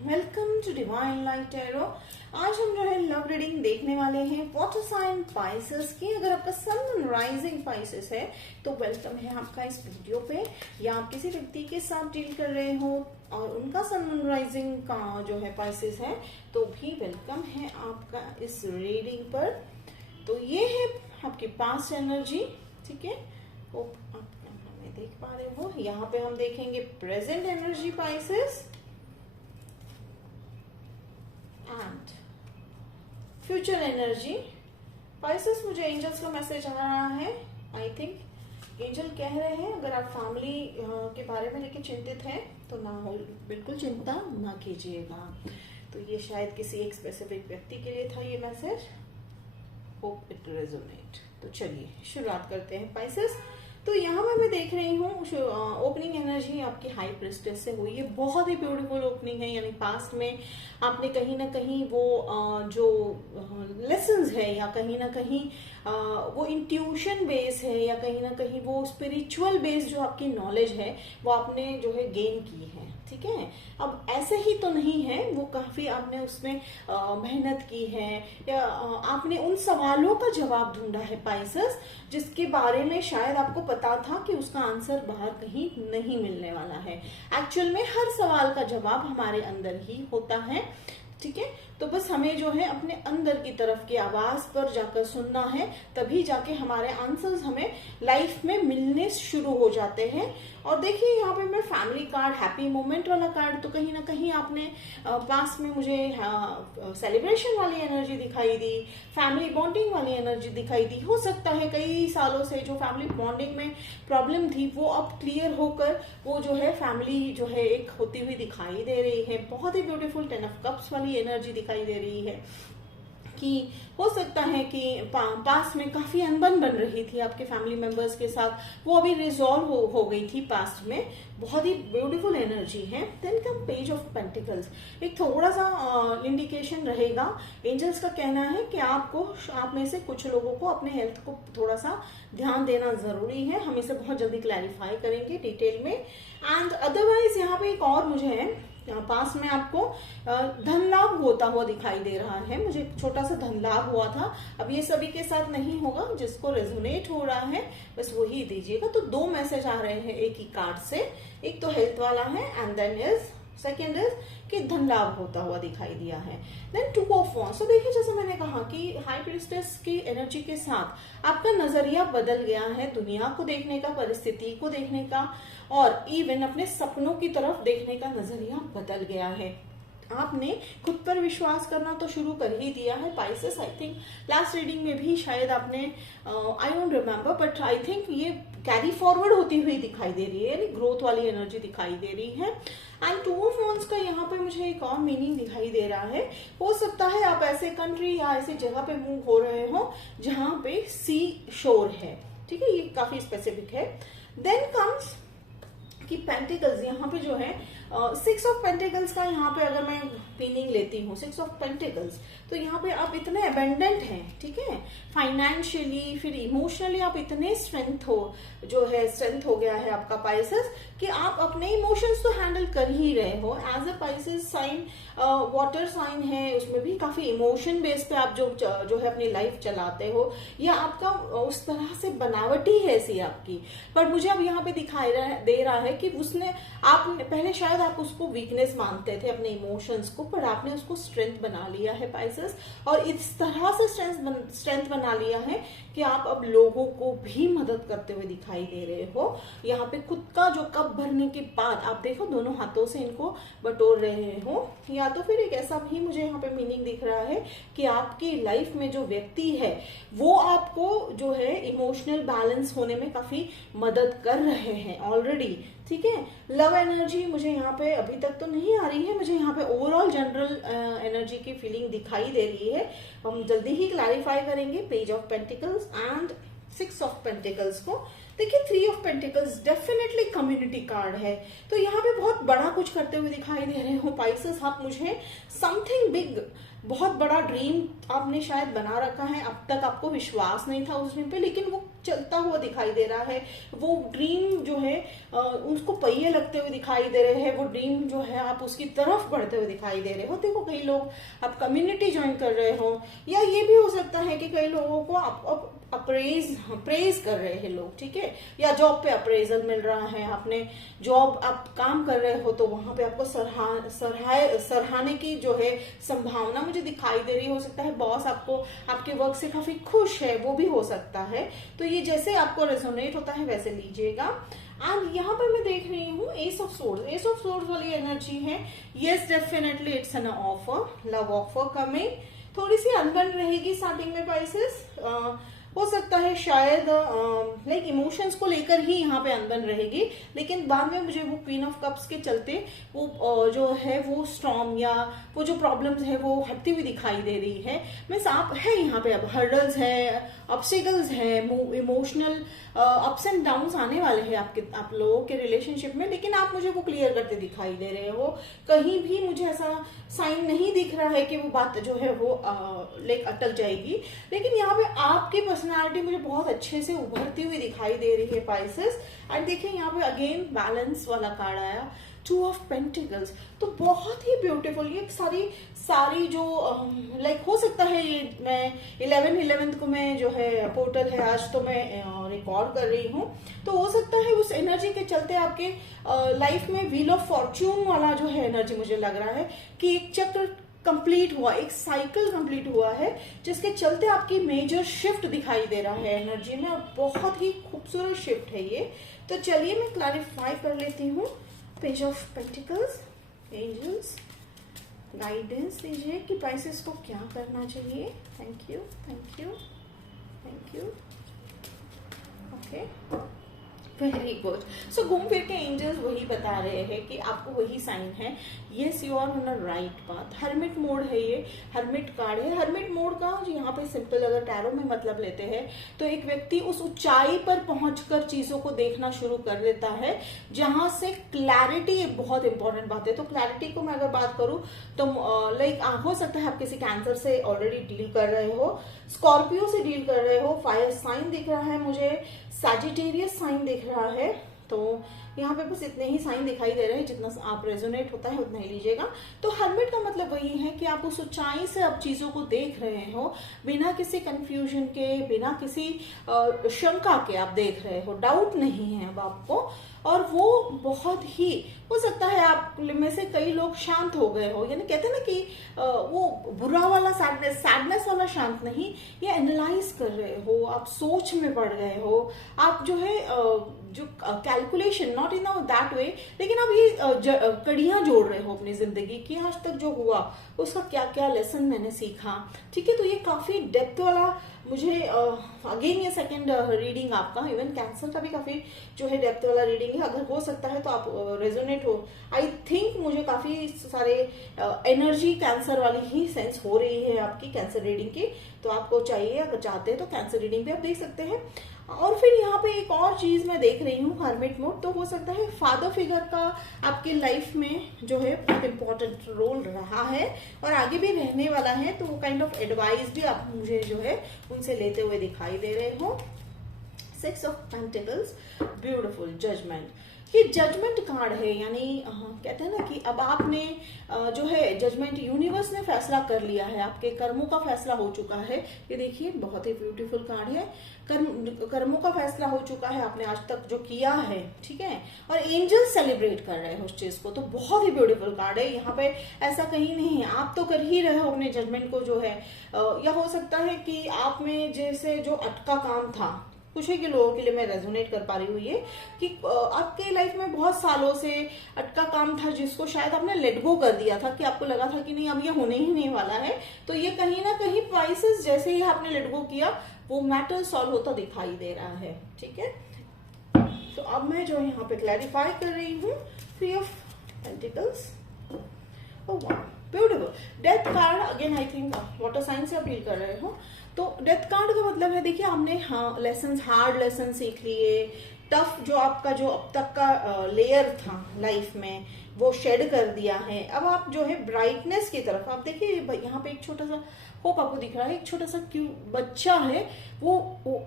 Welcome to divine light tarot. आज हम जो है लव रीडिंग देखने वाले हैं वाटर साइन पाइसेस की। अगर आपका सन राइजिंग पाइसेस है तो वेलकम है आपका इस वीडियो पे, या आप किसी व्यक्ति के साथ डील कर रहे हो और उनका सन राइजिंग का जो है पाइसेस है तो भी वेलकम है आपका इस रीडिंग पर। तो ये है आपकी पास्ट एनर्जी, ठीक है, होप आप कैमरा में देख पा रहे हो। यहाँ पे हम देखेंगे present energy Pisces and future energy Pisces. मुझे एंजल्स का मैसेज आ रहा है। आई थिंक एंजल कह रहे हैं अगर आप फैमिली के बारे में लेके चिंतित हैं तो ना हो, बिल्कुल चिंता ना कीजिएगा। तो ये शायद किसी एक स्पेसिफिक व्यक्ति के लिए था ये मैसेज। Hope it resonate. तो चलिए शुरुआत करते हैं पाइसेस। तो यहाँ पर मैं देख रही हूँ ओपनिंग एनर्जी आपकी हाई प्रिस्टेस से हुई है। बहुत ही ब्यूटीफुल ओपनिंग है, यानी पास्ट में आपने कहीं ना कहीं वो जो लेसन्स है या कहीं ना कहीं वो इंट्यूशन बेस है या कहीं ना कहीं वो स्पिरिचुअल बेस जो आपकी नॉलेज है वो आपने जो है गेन की है, ठीक है। अब ऐसे ही तो नहीं है, वो काफी आपने उसमें मेहनत की है या आपने उन सवालों का जवाब ढूंढा है पाइसेस, जिसके बारे में शायद आपको पता था कि उसका आंसर बाहर कहीं नहीं मिलने वाला है। एक्चुअल में हर सवाल का जवाब हमारे अंदर ही होता है, ठीक है। तो बस हमें जो है अपने अंदर की तरफ की आवाज पर जाकर सुनना है, तभी जाके हमारे आंसर्स हमें लाइफ में मिलने शुरू हो जाते हैं। और देखिए यहाँ पे मैं फैमिली कार्ड, हैप्पी मोमेंट वाला कार्ड, तो कहीं ना कहीं आपने पास में मुझे सेलिब्रेशन वाली एनर्जी दिखाई दी, फैमिली बॉन्डिंग वाली एनर्जी दिखाई दी। हो सकता है कई सालों से जो फैमिली बॉन्डिंग में प्रॉब्लम थी वो अब क्लियर होकर वो जो है फैमिली जो है एक होती हुई दिखाई दे रही है। बहुत ही ब्यूटीफुल 10 ऑफ कप्स वाली एनर्जी दिखाई दे रही है कि हो सकता है कि पास्ट में काफी अनबन बन रही थी आपके फैमिली मेंबर्स के साथ, वो अभी रिजॉल्व हो गई थी पास्ट में। बहुत ही ब्यूटीफुल एनर्जी है। Then come page of pentacles. एक थोड़ा सा इंडिकेशन रहेगा, एंजल्स का कहना है कि आप में से कुछ लोगों को अपने हेल्थ को थोड़ा सा ध्यान देना जरूरी है। हम इसे बहुत जल्दी क्लैरिफाई करेंगे डिटेल में। एंड अदरवाइज यहाँ पे एक और मुझे है, पास में आपको धन लाभ होता हुआ दिखाई दे रहा है। मुझे छोटा सा धन लाभ हुआ था, अब ये सभी के साथ नहीं होगा, जिसको रेजोनेट हो रहा है बस वही दीजिएगा। तो दो मैसेज आ रहे हैं एक ही कार्ड से, एक तो हेल्थ वाला है एंड देन सेकेंड इज कि धन लाभ होता हुआ दिखाई दिया है। Then 2 of wands. तो देखिए जैसे मैंने कहा कि हाई प्रीस्टेस की एनर्जी के साथ आपका नजरिया बदल गया है दुनिया को देखने का, परिस्थिति को देखने का, और इवन अपने सपनों की तरफ देखने का नजरिया बदल गया है। आपने खुद पर विश्वास करना तो शुरू कर ही दिया है Pisces. I think last reading में भी शायद आपने I don't remember but I think ये कैरी फॉरवर्ड होती हुई दिखाई दे रही है, यानी ग्रोथ वाली एनर्जी दिखाई दे रही है। एंड 2 ऑफ वांड्स का यहाँ पे मुझे एक और मीनिंग दिखाई दे रहा है। हो सकता है आप ऐसे कंट्री या ऐसी जगह पे मूव हो रहे हो जहां पे सी शोर है, ठीक है, ये काफी स्पेसिफिक है। देन कम्स कि पेंटिकल्स, यहाँ पे जो है 6 ऑफ पेंटिकल्स का यहाँ पे अगर मैं मीनिंग लेती हूँ 6 ऑफ पेंटिकल्स, तो यहाँ पे आप इतने अबेंडेंट हैं, ठीक है, फाइनेंशियली फिर इमोशनली आप इतने स्ट्रेंथ हो गया है आपका पाइसेस कि आप अपने इमोशंस तो हैंडल कर ही रहे हो। As a Pisces sign water sign है, उसमें भी काफी इमोशन बेस पे आप जो है अपनी लाइफ चलाते हो, या आपका उस तरह से बनावटी है ऐसी आपकी। पर मुझे अब यहाँ पे दिखाई दे रहा है कि उसने आपने पहले शायद आप उसको वीकनेस मानते थे अपने इमोशंस को, पर आपने उसको स्ट्रेंथ बना लिया है पाइसेस, और इस तरह से स्ट्रेंथ बना लिया है कि आप अब लोगों को भी मदद करते हुए दिखाई दे रहे हो। यहाँ पे खुद का जो कप भरने के बाद आप देखो दोनों हाथों से इनको बटोर रहे हो, या तो फिर एक ऐसा भी मुझे यहाँ पे मीनिंग दिख रहा है कि आपकी लाइफ में जो व्यक्ति है वो आपको जो है इमोशनल बैलेंस होने में काफी मदद कर रहे हैं ऑलरेडी, ठीक है। लव एनर्जी मुझे यहाँ पे अभी तक तो नहीं आ रही है, मुझे यहाँ पे ओवरऑल जनरल एनर्जी की फीलिंग दिखाई दे रही है। हम जल्दी ही क्लैरिफाई करेंगे page of pentacles and 6 of pentacles को। देखिए 3 of pentacles definitely community card है, तो यहाँ पे बहुत बड़ा कुछ करते हुए दिखाई दे रहे हो पाइसेस आप मुझे। समथिंग बिग, बहुत बड़ा ड्रीम आपने शायद बना रखा है, अब तक आपको विश्वास नहीं था उस ड्रीम पे, लेकिन वो चलता हुआ दिखाई दे रहा है। वो ड्रीम जो है उसको पहिए लगते हुए दिखाई दे रहे हैं, वो ड्रीम जो है आप उसकी तरफ बढ़ते हुए दिखाई दे रहे हो। देखो कई लोग आप कम्युनिटी ज्वाइन कर रहे हो, या ये भी हो सकता है कि कई लोगों को आप प्रेज कर रहे हैं लोग, ठीक है, या जॉब पे अप्रेजल मिल रहा है, आपने जॉब आप काम कर रहे हो तो वहां पे आपको सराहने की जो है संभावना मुझे दिखाई दे रही। हो सकता है बॉस आपको आपके वर्क से काफी खुश है, वो भी हो सकता है। तो ये जैसे आपको रेजोनेट होता है वैसे लीजिएगा। एंड यहाँ पर मैं देख रही हूँ S of swords, S of swords वाली एनर्जी है। Yes definitely it's an offer, love offer coming. थोड़ी सी अनबन रहेगी स्टार्टिंग में पाइसेस, हो सकता है शायद लाइक इमोशंस को लेकर ही यहाँ पे अनबन रहेगी, लेकिन बाद में मुझे वो क्वीन ऑफ कप्स के चलते वो जो है वो स्टॉर्म या वो जो प्रॉब्लम्स है वो हटती हुई दिखाई दे रही है। मीन्स आप है यहाँ पे अब हर्डल्स है, ऑब्स्टिकल्स है, इमोशनल अप्स एंड डाउन्स आने वाले हैं आप लोगों के रिलेशनशिप में, लेकिन आप मुझे वो क्लियर करते दिखाई दे रहे हो। कहीं भी मुझे ऐसा साइन नहीं दिख रहा है कि वो बात जो है वो लाइक अटक जाएगी, लेकिन यहाँ पे आपकी पर्सनालिटी मुझे बहुत अच्छे से उभरती हुई दिखाई दे रही है पाइसेस। एंड देखिए यहाँ पे अगेन बैलेंस वाला कार्ड आया, 2 ऑफ पेंटिकल्स, तो बहुत ही ब्यूटीफुल। ये सारी जो लाइक हो सकता है ये मैं 11 को मैं जो है पोर्टल है आज तो मैं रिकॉर्ड कर रही हूँ, तो हो सकता है उस एनर्जी के चलते आपके लाइफ में व्हील ऑफ फॉर्च्यून वाला जो है एनर्जी मुझे लग रहा है कि एक चक्र कंप्लीट हुआ, एक साइकिल कंप्लीट हुआ है, जिसके चलते आपकी मेजर शिफ्ट दिखाई दे रहा है एनर्जी में, और बहुत ही खूबसूरत शिफ्ट है ये। तो चलिए मैं क्लैरिफाई कर लेती हूँ। Page of pentacles, angels guidance दीजिए कि पाइसेस को क्या करना चाहिए। Thank you, thank you, thank you. Okay, very good. So घूम फिर के एंजल्स वही बता रहे हैं कि आपको वही साइन है, yes you are on a right path. Hermit mode है ये, हर्मिट कार्ड है। हर्मिट मोड का जो यहाँ पे सिंपल अगर टैरो में मतलब लेते हैं तो एक व्यक्ति उस ऊंचाई पर पहुंचकर चीजों को देखना शुरू कर देता है जहां से क्लैरिटी एक बहुत इंपॉर्टेंट बात है। तो क्लैरिटी को मैं अगर बात करूं तो लाइक हो सकता है आप किसी कैंसर से ऑलरेडी डील कर रहे हो, स्कॉर्पियो से डील कर रहे हो, फायर साइन दिख रहा है मुझे, सैजिटेरियस साइन दिख रहा है। तो यहाँ पे बस इतने ही साइन दिखाई दे रहे हैं, जितना आप रेजोनेट होता है उतना ही लीजिएगा। तो हर्मिट का मतलब वही है कि आप उस ऊंचाई से अब चीजों को देख रहे हो, बिना किसी कंफ्यूजन के, बिना किसी शंका के आप देख रहे हो, डाउट नहीं है अब आपको। और वो बहुत ही हो सकता है आप में से कई लोग शांत हो गए हो, यानी कहते हैं ना कि वो बुरा वाला सैडनेस वाला शांत नहीं, ये एनालाइज कर रहे हो, आप सोच में पड़ गए हो, आप जो है जो calculation, not in that way, लेकिन आप ये कड़ियां जोड़ रहे हो अपनी जिंदगी की, आज तक जो हुआ उसका क्या क्या लेसन मैंने सीखा। ठीक है, तो ये काफी डेप्थ वाला मुझे अगेन ये सेकंड रीडिंग आपका, इवन कैंसर का भी काफी जो है डेप्थ वाला रीडिंग है। अगर हो सकता है तो आप रेजोनेट हो, आई थिंक मुझे काफी सारे एनर्जी कैंसर वाली ही सेंस हो रही है आपकी कैंसर रीडिंग की। तो आपको चाहिए, अगर चाहते हैं तो कैंसर रीडिंग भी आप देख सकते हैं। और फिर यहाँ पे एक और चीज मैं देख रही हूँ, हर्मिट मोड, तो हो सकता है फादर फिगर का आपकी लाइफ में जो है बहुत इंपॉर्टेंट रोल रहा है और आगे भी रहने वाला है। तो वो काइंड ऑफ एडवाइस भी आप मुझे जो है उनसे लेते हुए दिखाई दे रहे हो। 6 ऑफ पेंटिकल्स, ब्यूटिफुल, जजमेंट। ये जजमेंट कार्ड है, यानी कहते हैं ना कि अब आपने जो है जजमेंट, यूनिवर्स ने फैसला कर लिया है, आपके कर्मों का फैसला हो चुका है। ये देखिए बहुत ही ब्यूटीफुल कार्ड है, कर्मों का फैसला हो चुका है, आपने आज तक जो किया है, ठीक है, और एंजल सेलिब्रेट कर रहे हैं उस चीज को। तो बहुत ही ब्यूटीफुल कार्ड है। यहाँ पे ऐसा कहीं नहीं है, आप तो कर ही रहे हो अपने जजमेंट को जो है, या हो सकता है कि आप में जैसे जो अटका काम था, कुछ ही के लोगों के लिए मैं रेजोनेट कर पा रही हूँ ये कि आपके लाइफ में बहुत सालों से अटका काम था जिसको शायद आपने लेट गो कर दिया था, कि आपको लगा था कि नहीं अब ये होने ही नहीं वाला है। तो ये कहीं ना कहीं प्राइसेस जैसे ही आपने लेट गो किया वो मैटर सॉल्व होता दिखाई दे रहा है। ठीक है, तो अब मैं जो यहाँ पे क्लैरिफाई कर रही हूँ 3 ऑफ पेंटिकल्स। ओह वाह, beautiful. Death card again I think water sign से अपील कर रहे हो। तो डेथ कार्ड का मतलब है, देखिए आपने लेसन, हार्ड लेसन सीख लिए, टफ जो आपका जो अब तक का लेयर था लाइफ में वो शेड कर दिया है। अब आप जो है ब्राइटनेस की तरफ, आप देखिए यहाँ पे एक छोटा सा होप आपको दिख रहा है, एक छोटा सा क्यों बच्चा है, वो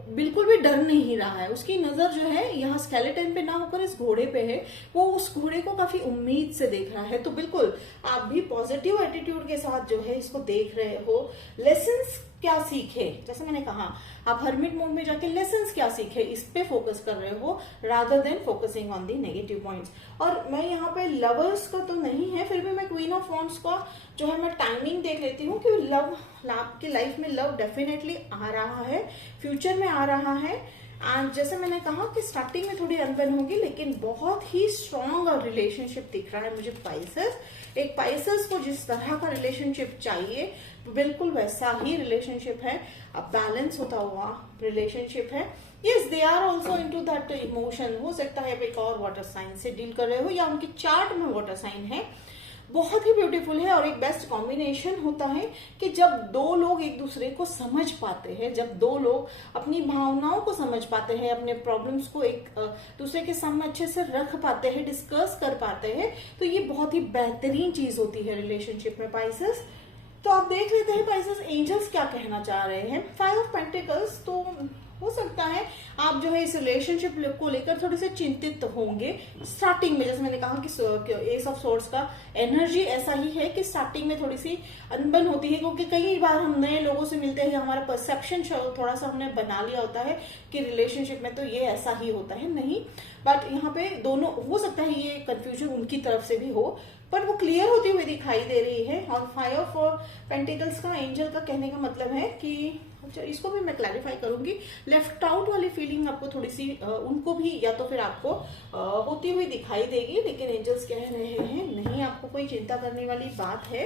बिल्कुल भी डर नहीं रहा है, उसकी नजर जो है यहाँ स्केलेटन पे ना होकर इस घोड़े पे है, वो उस घोड़े को काफी उम्मीद से देख रहा है। तो बिल्कुल आप भी पॉजिटिव एटीट्यूड के साथ जो है इसको देख रहे हो। लेसन्स क्या सीखे, जैसे मैंने कहा आप हर्मिट मोड में जाके लेसन्स क्या सीखे इस पे फोकस कर रहे हो rather than focusing on the negative points. और मैं यहाँ पे लवर्स का तो नहीं है, फिर भी मैं क्वीन ऑफ वॉन्ड्स का जो है मैं टाइमिंग देख लेती हूँ कि लव, आपकी लाइफ में लव डेफिनेटली आ रहा है, फ्यूचर में आ रहा है। एंड जैसे मैंने कहा कि स्टार्टिंग में थोड़ी अनबन होगी, लेकिन बहुत ही स्ट्रॉन्ग रिलेशनशिप दिख रहा है मुझे पाइसेस। एक पाइसेस को जिस तरह का रिलेशनशिप चाहिए बिल्कुल वैसा ही रिलेशनशिप है, अब बैलेंस होता हुआ रिलेशनशिप है। Yes, they are also into that emotion. हो सकता है एक और वाटर साइन से डील कर रहे हो या उनके चार्ट में वाटर साइन है। बहुत ही ब्यूटीफुल है और एक बेस्ट कॉम्बिनेशन होता है कि जब दो लोग एक दूसरे को समझ पाते हैं, जब दो लोग अपनी भावनाओं को समझ पाते हैं, अपने प्रॉब्लम्स को एक दूसरे के सामने अच्छे से रख पाते हैं, डिस्कस कर पाते हैं, तो ये बहुत ही बेहतरीन चीज होती है रिलेशनशिप में पाइसेस। तो आप देख लेते हैं पाइसेस एंजल्स क्या कहना चाह रहे हैं। 5 ऑफ पेंटिकल्स, तो हो सकता है आप जो है इस रिलेशनशिप को लेकर थोड़े से चिंतित होंगे स्टार्टिंग में। जैसे मैंने कहा कि एस ऑफ सोर्ड्स का एनर्जी ऐसा ही है कि स्टार्टिंग में थोड़ी सी अनबन होती है, क्योंकि कई बार हम नए लोगों से मिलते हैं, हमारा परसेप्शन थोड़ा सा हमने बना लिया होता है कि रिलेशनशिप में तो ये ऐसा ही होता है, नहीं। बट यहाँ पे दोनों, हो सकता है ये कंफ्यूजन उनकी तरफ से भी हो, पर वो क्लियर होती हुई दिखाई दे रही है। और 5 ऑफ पेंटिकल्स का एंजल का कहने का मतलब है कि, अच्छा इसको भी मैं क्लैरिफाई करूंगी, लेफ्ट आउट वाली फीलिंग आपको थोड़ी सी उनको भी या तो फिर आपको होती हुई दिखाई देगी, लेकिन एंजल्स कह रहे हैं नहीं, आपको कोई चिंता करने वाली बात है।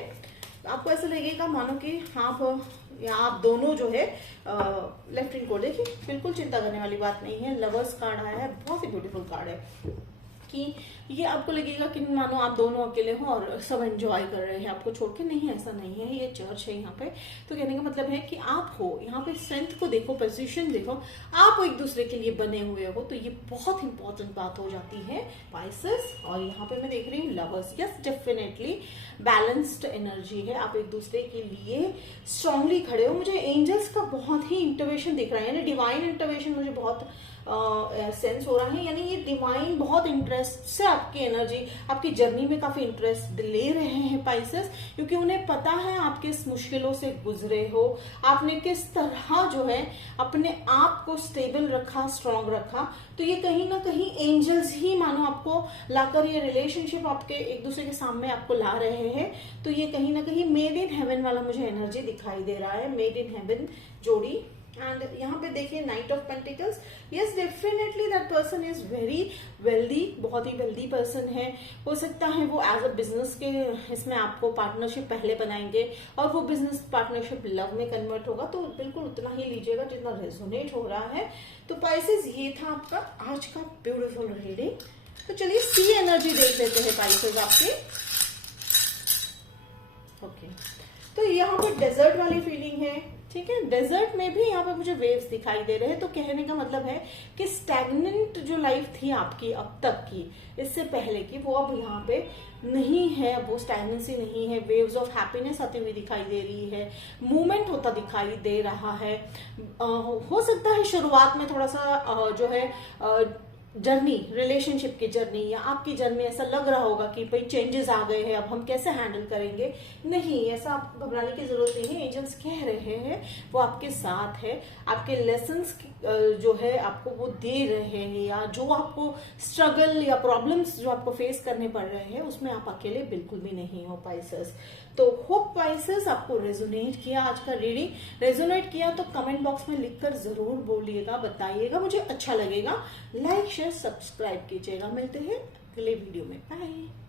आपको ऐसा लगेगा मानो कि आप दोनों जो है लेफ्ट इन को देखिए, बिल्कुल चिंता करने वाली बात नहीं है। लवर्स कार्ड आया है, बहुत ही ब्यूटीफुल कार्ड है कि ये आपको लगेगा कि मानो आप दोनों अकेले हो और सब एंजॉय कर रहे हैं आपको छोड़ के, नहीं ऐसा नहीं है, ये चर्च है यहाँ पे। तो कहने का मतलब है कि आप हो यहाँ पे, स्ट्रेंथ को देखो, पोजीशन देखो, आप एक दूसरे के लिए बने हुए हो, तो ये बहुत इंपॉर्टेंट बात हो जाती है पाइसेस। और यहाँ पे मैं देख रही हूँ lovers, yes definitely balanced energy है, आप एक दूसरे के लिए स्ट्रांगली खड़े हो। मुझे एंजल्स का बहुत ही इंटरवेंशन दिख रहा है, यानी डिवाइन इंटरवेंशन मुझे बहुत सेंस हो रहा है, यानी ये डिवाइन बहुत इंटरेस्ट से आपकी एनर्जी, आपकी जर्नी में काफी इंटरेस्ट ले रहे हैं पाइसेस, क्योंकि उन्हें पता है आप किस मुश्किलों से गुजरे हो, आपने किस तरह जो है अपने आप को स्टेबल रखा, स्ट्रांग रखा। तो ये कहीं ना कहीं एंजल्स ही मानो आपको लाकर ये रिलेशनशिप आपके एक दूसरे के सामने आपको ला रहे हैं। तो ये कहीं ना कहीं मेड इन हेवन वाला मुझे एनर्जी दिखाई दे रहा है, मेड इन हेवन जोड़ी। एंड यहाँ पे देखिए night of pentacles, yes definitely that person is very wealthy, बहुत ही वेल्दी पर्सन है। हो सकता है वो एज अ बिजनेस के इसमें आपको पार्टनरशिप पहले बनाएंगे और वो बिजनेस पार्टनरशिप लव में कन्वर्ट होगा, तो बिल्कुल उतना ही लीजिएगा जितना रेजोनेट हो रहा है। तो पाइसेस ये था आपका आज का ब्यूटीफुल रीडिंग। तो चलिए सी एनर्जी देख लेते हैं पाइसेस आपके। ओके, तो यहाँ पर डेजर्ट वाली फीलिंग है, ठीक है। डेजर्ट में भी यहाँ पे मुझे वेव्स दिखाई दे रहे हैं, तो कहने का मतलब है कि स्टैग्नेंट जो लाइफ थी आपकी अब तक की, इससे पहले की, वो अब यहाँ पे नहीं है, वो स्टैग्नेंसी नहीं है। वेव्स ऑफ हैप्पीनेस आती हुई दिखाई दे रही है, मूवमेंट होता दिखाई दे रहा है। हो सकता है शुरुआत में थोड़ा सा जो है जर्नी, रिलेशनशिप की जर्नी या आपकी जर्नी ऐसा लग रहा होगा कि भाई चेंजेस आ गए हैं, अब हम कैसे हैंडल करेंगे। नहीं, ऐसा आप घबराने की जरूरत नहीं है। एंजल्स कह रहे हैं वो आपके साथ है, आपके लेसन्स जो है आपको वो दे रहे हैं, या जो आपको स्ट्रगल या प्रॉब्लम्स जो आपको फेस करने पड़ रहे हैं उसमें आप अकेले बिल्कुल भी नहीं हो पाइसेस। तो होप पाइसेस आपको रेजोनेट किया आज का रीडिंग। रेजोनेट किया तो कमेंट बॉक्स में लिखकर जरूर बोलिएगा, बताइएगा, मुझे अच्छा लगेगा। लाइक शेयर सब्सक्राइब कीजिएगा। मिलते हैं अगले वीडियो में, बाय।